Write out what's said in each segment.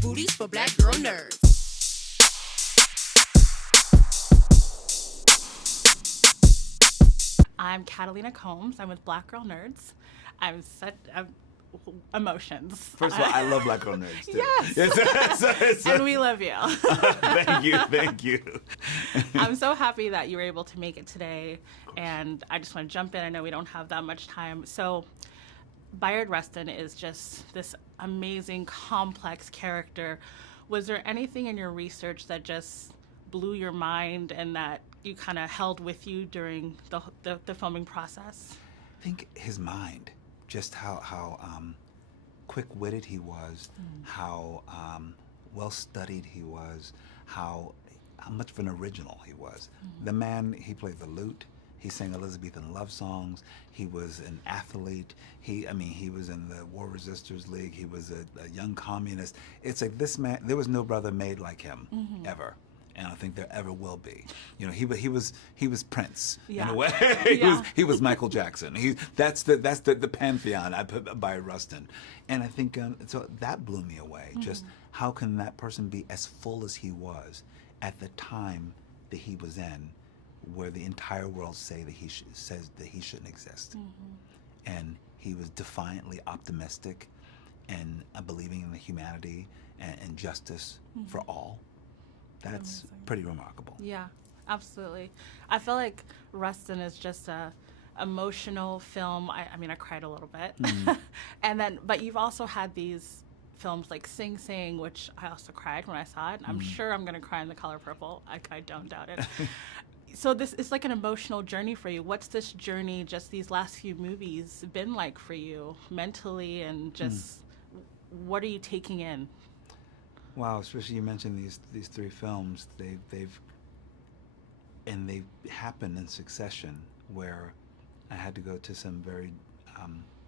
booties for black girl nerds. I'm Catalina Combs. I'm with Black Girl Nerds. I'm emotions. First of all, I love Black Girl Nerds, too. Yes. And we love you. Thank you. I'm so happy that you were able to make it today. And I just want to jump in. I know we don't have that much time. So Bayard Rustin is just this amazing, complex character. Was there anything in your research that just blew your mind and that you kind of held with you during the filming process? I think his mind, just how quick-witted he was, how well-studied he was, how much of an original he was. The man, he played the lute, he sang Elizabethan love songs, he was an athlete, he was in the War Resisters League, he was a young communist. It's like this man, there was no brother made like him, ever. And I think there ever will be. You know, he was Prince in a way. he was Michael Jackson. That's the pantheon I put by Rustin, and I think so that blew me away. Just how can that person be as full as he was at the time that he was in, where the entire world says that he shouldn't exist, and he was defiantly optimistic and believing in the humanity and justice for all. That's pretty remarkable. Yeah, absolutely. I feel like Rustin is just a emotional film. I mean, I cried a little bit. But you've also had these films like Sing Sing, which I also cried when I saw it. I'm sure I'm going to cry in The Color Purple. I don't doubt it. So this is like an emotional journey for you. What's this journey, just these last few movies, been like for you mentally, and just what are you taking in? Wow, especially you mentioned these three films. They've happened in succession, where I had to go to some very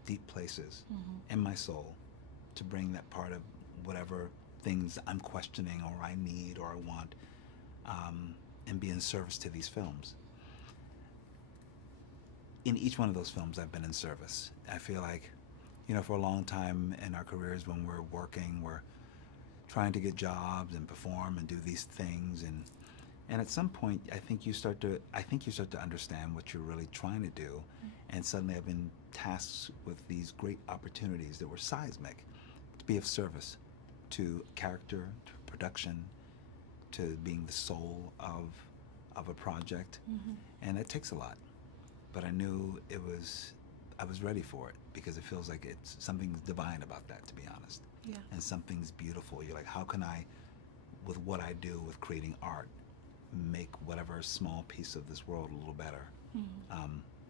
deep places in my soul to bring that part of whatever things I'm questioning or I need or I want, and be in service to these films. In each one of those films, I've been in service. I feel like, for a long time in our careers, when we're working, we're trying to get jobs and perform and do these things, and at some point I think you start to understand what you're really trying to do, and suddenly I've been tasked with these great opportunities that were seismic to be of service to character, to production, to being the soul of a project, and it takes a lot, but I knew I was ready for it, because it feels like it's something divine about that, to be honest. Yeah. And something's beautiful. You're like, how can I, with what I do with creating art, make whatever small piece of this world a little better?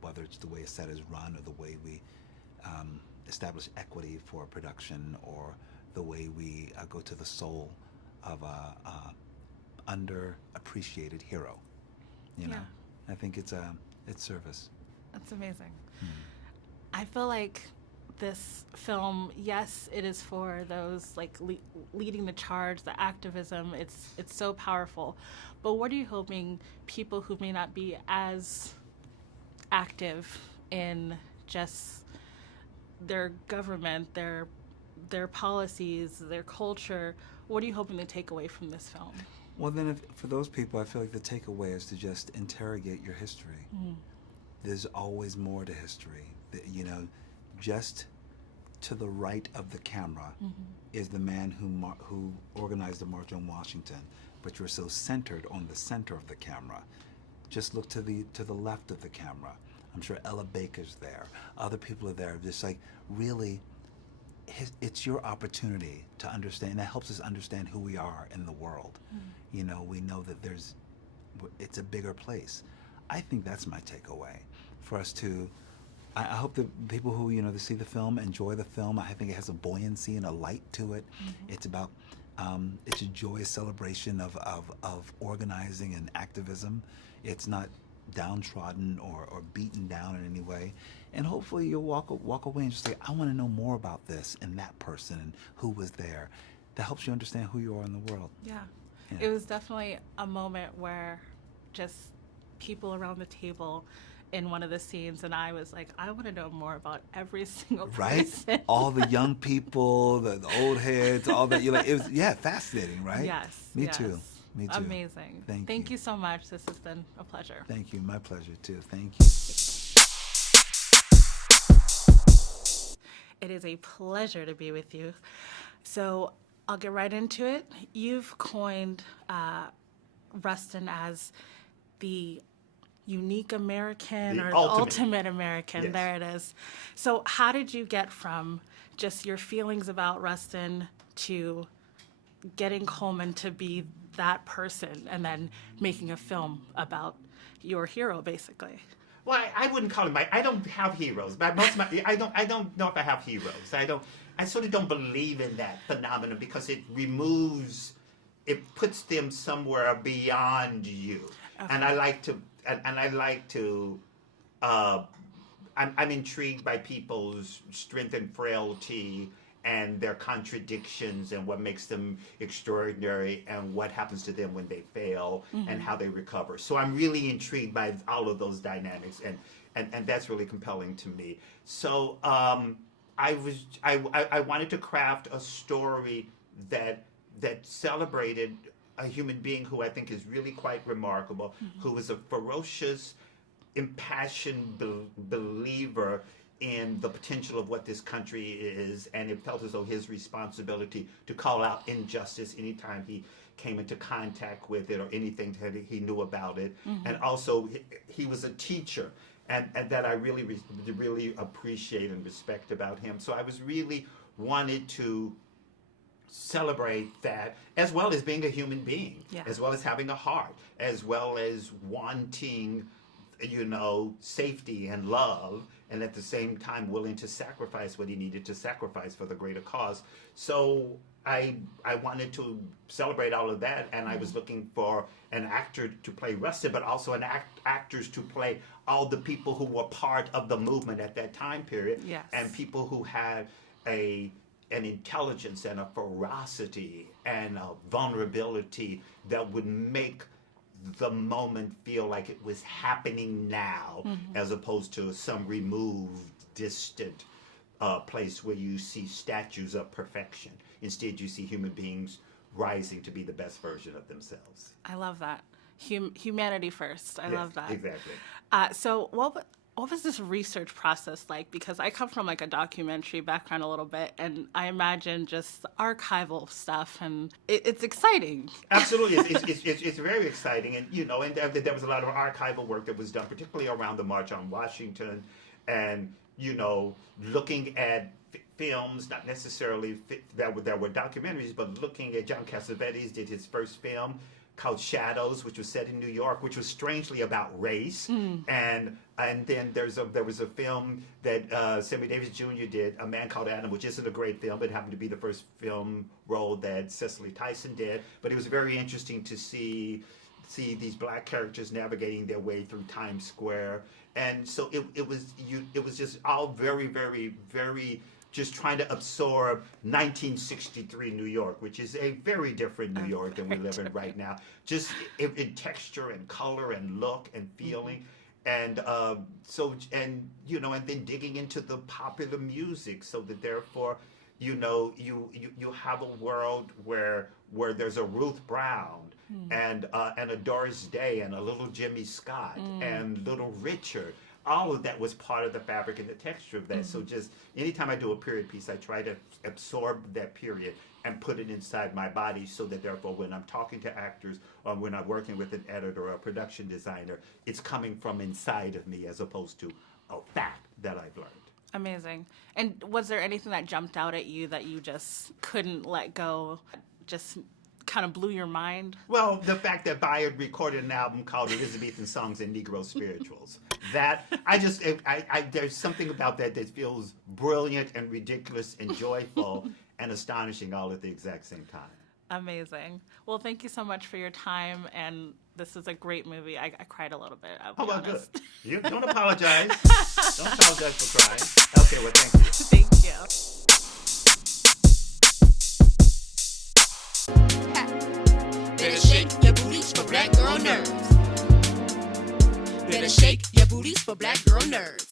Whether it's the way a set is run, or the way we establish equity for production, or the way we go to the soul of a underappreciated hero. You know, I think it's service. That's amazing. I feel like this film, yes, it is for those like leading the charge, the activism. It's so powerful. But what are you hoping people who may not be as active in just their government, their policies, their culture, what are you hoping to take away from this film? Well, then, for those people, I feel like the takeaway is to just interrogate your history. There's always more to history. Just to the right of the camera is the man who organized the March on Washington, but you're so centered on the center of the camera. Just look to the left of the camera. I'm sure Ella Baker's there. Other people are there. Just like, really, it's your opportunity to understand. That helps us understand who we are in the world. We know that it's a bigger place. I think that's my takeaway, for us to. I hope that people who they see the film enjoy the film. I think it has a buoyancy and a light to it. It's about it's a joyous celebration of organizing and activism. It's not downtrodden or beaten down in any way. And hopefully you'll walk away and just say, I want to know more about this and that person and who was there. That helps you understand who you are in the world. Yeah. It was definitely a moment where just people around the table in one of the scenes, and I was like, I want to know more about every single Right? person. All the young people, the old heads, all that. You're like, it was, fascinating, right? Yes. Me yes. too. Me too. Amazing. Thank you so much. This has been a pleasure. Thank you. My pleasure, too. Thank you. It is a pleasure to be with you. So I'll get right into it. You've coined Rustin as the unique American The or ultimate. the ultimate American. Yes. There it is. So how did you get from just your feelings about Rustin to getting Colman to be that person and then making a film about your hero, basically? Well, I wouldn't call him I don't have heroes. But I don't know if I have heroes. I sort of don't believe in that phenomenon because it puts them somewhere beyond you. Okay. And I'm intrigued by people's strength and frailty and their contradictions and what makes them extraordinary and what happens to them when they fail and how they recover. So I'm really intrigued by all of those dynamics and that's really compelling to me. So I wanted to craft a story that celebrated a human being who I think is really quite remarkable, who is a ferocious, impassioned believer in the potential of what this country is, and it felt as though his responsibility to call out injustice anytime he came into contact with it or anything that he knew about it. And also, he was a teacher, and that I really appreciate and respect about him. So I was really wanted to celebrate that, as well as being a human being, as well as having a heart, as well as wanting, safety and love, and at the same time willing to sacrifice what he needed to sacrifice for the greater cause. So I wanted to celebrate all of that, and I was looking for an actor to play Rustin, but also actors to play all the people who were part of the movement at that time period, and people who had an intelligence and a ferocity and a vulnerability that would make the moment feel like it was happening now, as opposed to some removed, distant place where you see statues of perfection. Instead, you see human beings rising to be the best version of themselves. I love that. Humanity first. I love that. Exactly. So what was this research process like? Because I come from like a documentary background a little bit, and I imagine just archival stuff, and it's exciting. Absolutely, it's very exciting, and and there was a lot of archival work that was done, particularly around the March on Washington, and looking at films, not necessarily that were documentaries, but looking at John Cassavetes did his first film called Shadows, which was set in New York, which was strangely about race. And then there was a film that Sammy Davis Jr. did, A Man Called Adam, which isn't a great film, but it happened to be the first film role that Cicely Tyson did. But it was very interesting to see these black characters navigating their way through Times Square. And so it was just all very, very, very just trying to absorb 1963 New York, which is a very different New York than we live in right now. Just in texture and color and look and feeling. And and then digging into the popular music, so that therefore, you have a world where there's a Ruth Brown and a Doris Day and a little Jimmy Scott and little Richard. All of that was part of the fabric and the texture of that. So just anytime I do a period piece, I try to absorb that period and put it inside my body, so that therefore when I'm talking to actors or when I'm working with an editor or a production designer, it's coming from inside of me as opposed to a fact that I've learned. Amazing. And was there anything that jumped out at you that you just couldn't let go, just kind of blew your mind? Well, the fact that Bayard recorded an album called Elizabethan Songs and Negro Spirituals. That, there's something about that feels brilliant and ridiculous and joyful and astonishing all at the exact same time. Amazing. Well, thank you so much for your time, and this is a great movie. I cried a little bit, I'll be honest. Good. You don't apologize. Don't apologize for crying. Okay, well, thank you. Thank you. Better shake your booties for black girl nerves. Better shake your booties for black girl nerds.